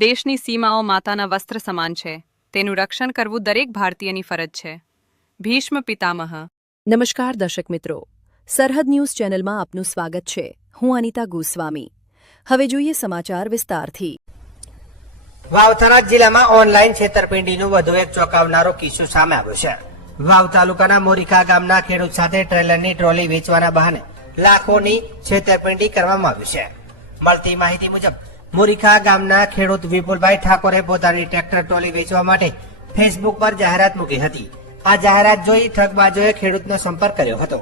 દેશની સીમાઓ માતાના વસ્ત્ર સમાન છે. તેનું રક્ષણ કરવું દરેક ભારતીયની ફરજ છે. ભીષ્મ પિતામહ. નમસ્કાર દર્શક મિત્રો, સરહદ ન્યૂઝ ચેનલમાં આપનું સ્વાગત છે. હું અનિતા ગોસ્વામી. હવે જોઈએ સમાચાર વિસ્તારથી. વાવ જિલ્લામાં ઓનલાઈન છેતરપિંડીનો વધુ એક ચોંકાવનારો કિસ્સો સામે આવ્યો છે. વાવ તાલુકાના મોરીખા ગામના ખેડૂત સાથે ટ્રેલરની ટ્રોલી વેચવાના બહાને લાખોની છેતરપિંડી કરવામાં આવી છે. મળતી માહિતી મુજબ મોરીખા ગામના ખેડૂત વિપુલભાઈ ઠાકોરે પોતાની ટ્રેક્ટર ટ્રોલી વેચવા માટે ફેસબુક પર જાહેરાત મૂકી હતી. આ જાહેરાત જોઈ ઠગબાજોએ ખેડૂતનો સંપર્ક કર્યો હતો.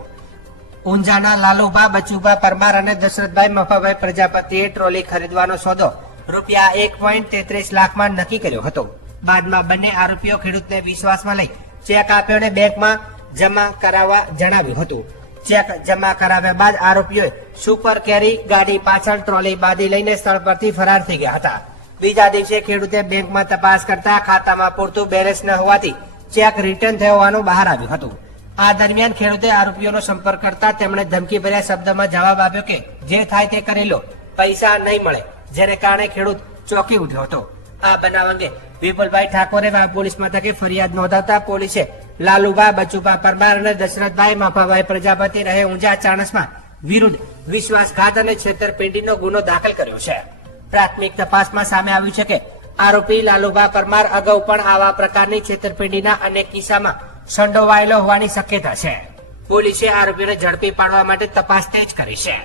ઊંઝાના લાલુભા બચુભા પરમાર અને દશરથભાઈ મફાભાઈ પ્રજાપતિએ ટ્રોલી ખરીદવાનો સોદો રૂપિયા 1.33 લાખમાં નક્કી કર્યો હતો. બાદમાં બંને આરોપીઓ ખેડૂતને વિશ્વાસમાં લઈ ચેક આપ્યો અને બેંકમાં જમા કરાવવા જણાવ્યું હતું. ચેક જમા કરાવ્યા બાદ આરોપીઓએ સુપર કેરી ગાડી પાછળ ટ્રોલી બાંધી લઈને સ્થળ પરથી ફરાર થઈ ગયા હતા. બીજા દિવસે ખેડૂતે બેંકમાં તપાસ કરતા ખાતામાં પૂરતું બેલેન્સ ન હોવાથી ચેક રિટર્ન થયો હોવાનું બહાર આવ્યું હતું. આ દરમિયાન ખેડૂતે આરોપીઓનો સંપર્ક કરતા તેમણે ધમકીભર્યા શબ્દમાં જવાબ આપ્યો કે જે થાય તે કરી લો, પૈસા નહીં મળે, જેને કારણે ખેડૂત ચોંકી ઉઠ્યો હતો. આ બનાવ અંગે વિપુલભાઈ ઠાકોરે વાવ પોલીસ મથકે ફરિયાદ નોંધાવતા પોલીસે લાલુભા બચુભા પરમાર અને દશરથભાઈ મફાભાઈ પ્રજાપતિ રહે ઊંઝા ચાણસમાં વિરુદ્ધ વિશ્વાસઘાત અને છેતરપિંડીનો ગુનો દાખલ કર્યો છે. પ્રાથમિક તપાસમાં સામે આવ્યું છે કે આરોપી લાલુભા પરમાર અગાઉ પણ આવા પ્રકારની છેતરપિંડીના અનેક કિસ્સામાં સંડોવાયેલો હોવાની શક્યતા છે. પોલીસે આરોપીને ઝડપી પાડવા માટે તપાસ તેજ કરી છે.